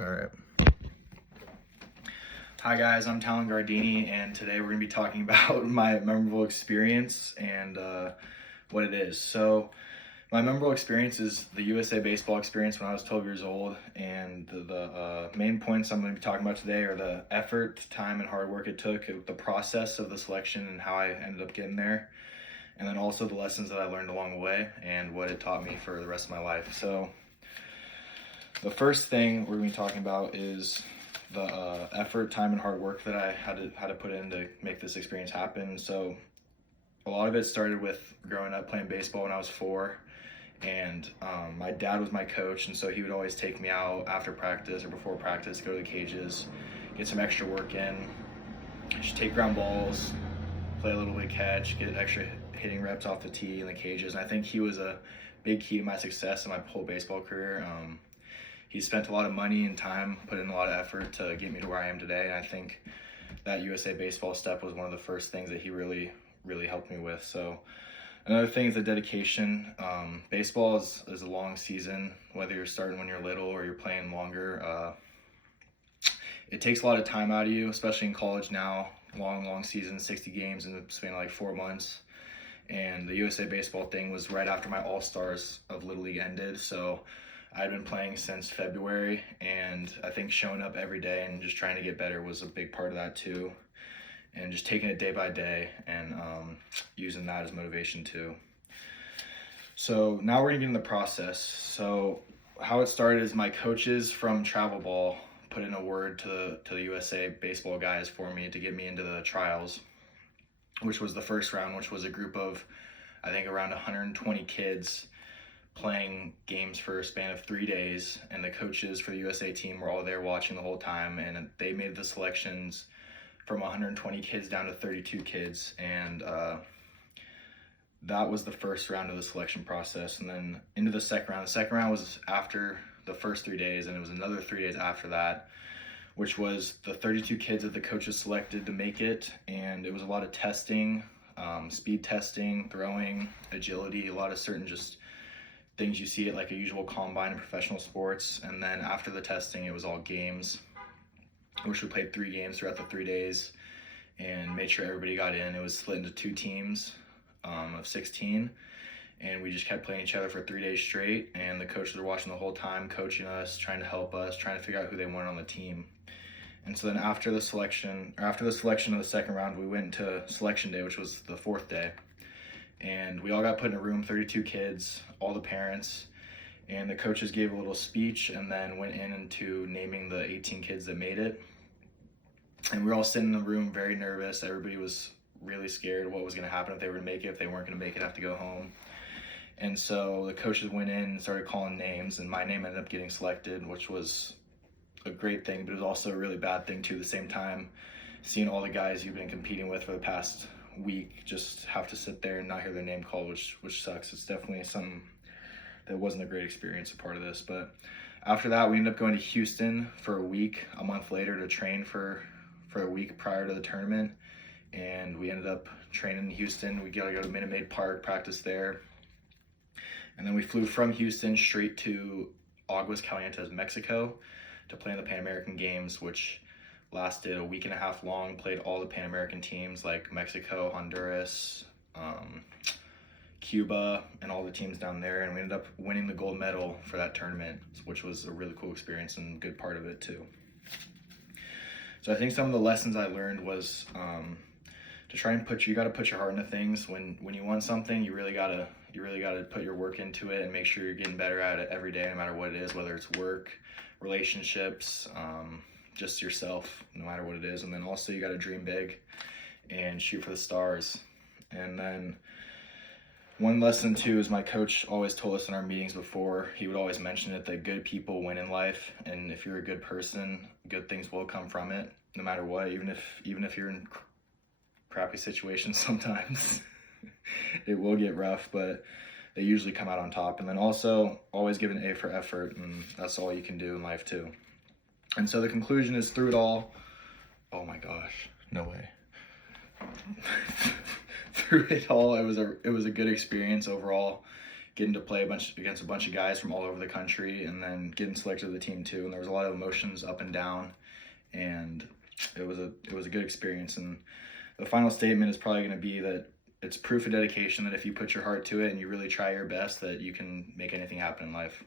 All right. Hi guys, I'm Talon Gardini, and today we're going to be talking about my memorable experience and what it is. So, my memorable experience is the USA baseball experience when I was 12 years old, and the main points I'm going to be talking about today are the effort, time, and hard work it took, the process of the selection, and how I ended up getting there, and then also the lessons that I learned along the way and what it taught me for the rest of my life. So, the first thing we're going to be talking about is the effort, time, and hard work that I had to put in to make this experience happen. So a lot of it started with growing up playing baseball when I was 4, and my dad was my coach, and so he would always take me out after practice or before practice, go to the cages, get some extra work in, just take ground balls, play a little bit of catch, get extra hitting reps off the tee in the cages. And I think he was a big key to my success in my whole baseball career. He spent a lot of money and time, put in a lot of effort to get me to where I am today. And I think that USA baseball step was one of the first things that he really helped me with. So another thing is the dedication. Baseball is a long season, whether you're starting when you're little or you're playing longer. It takes a lot of time out of you, especially in college now. Long season, 60 games in the span of like 4 months. And the USA baseball thing was right after my All-Stars of Little League ended. So I'd been playing since February, and I think showing up every day and just trying to get better was a big part of that too. And just taking it day by day and using that as motivation too. So now we're gonna get in the process. So how it started is my coaches from Travel Ball put in a word to the USA baseball guys for me to get me into the trials, which was the first round, which was a group of, I think, around 120 kids playing games for a span of 3 days, and the coaches for the USA team were all there watching the whole time, and they made the selections from 120 kids down to 32 kids, and that was the first round of the selection process. And then into the second round. The second round was after the first 3 days, and it was another 3 days after that, which was the 32 kids that the coaches selected to make it, and it was a lot of testing, speed testing, throwing, agility, a lot of certain just things you see at like a usual combine in professional sports. And then after the testing, it was all games, which we played 3 games throughout the 3 days and made sure everybody got in. It was split into 2 teams of 16, and we just kept playing each other for 3 days straight, and the coaches were watching the whole time, coaching us, trying to help us, trying to figure out who they wanted on the team. And so then after the selection of the second round, we went into selection day, which was the 4th day. And we all got put in a room, 32 kids, all the parents, and the coaches gave a little speech and then went into naming the 18 kids that made it. And we were all sitting in the room very nervous. Everybody was really scared of what was going to happen if they were to make it. If they weren't going to make it, have to go home. And so the coaches went in and started calling names, and my name ended up getting selected, which was a great thing, but it was also a really bad thing too at the same time. Seeing all the guys you've been competing with for the past week just have to sit there and not hear their name called, which sucks. It's definitely something that wasn't a great experience, a part of this. But after that, we ended up going to Houston for a week, a month later, to train for a week prior to the tournament. And we ended up training in Houston. We got to go to Minute Maid Park, practice there. And then we flew from Houston straight to Aguas Calientes, Mexico, to play in the Pan American Games, which lasted a week and a half long. Played all the Pan American teams like Mexico, Honduras, Cuba, and all the teams down there, and we ended up winning the gold medal for that tournament, which was a really cool experience and a good part of it too. So I think some of the lessons I learned was to try and you got to put your heart into things. When you want something, you really got to put your work into it and make sure you're getting better at it every day, no matter what it is, whether it's work, relationships, just yourself, no matter what it is. And then also you got to dream big and shoot for the stars. And then one lesson too is my coach always told us in our meetings before, he would always mention it, that good people win in life, and if you're a good person, good things will come from it, no matter what, even if you're in crappy situations sometimes. It will get rough, but they usually come out on top. And then also always give an A for effort, and that's all you can do in life too. And so the conclusion is, through it all, oh my gosh, no way. Through it all, it was a good experience overall. getting to play against a bunch of guys from all over the country, and then getting selected to the team too. And there was a lot of emotions up and down, and it was a good experience. And the final statement is probably going to be that it's proof of dedication that if you put your heart to it and you really try your best, that you can make anything happen in life.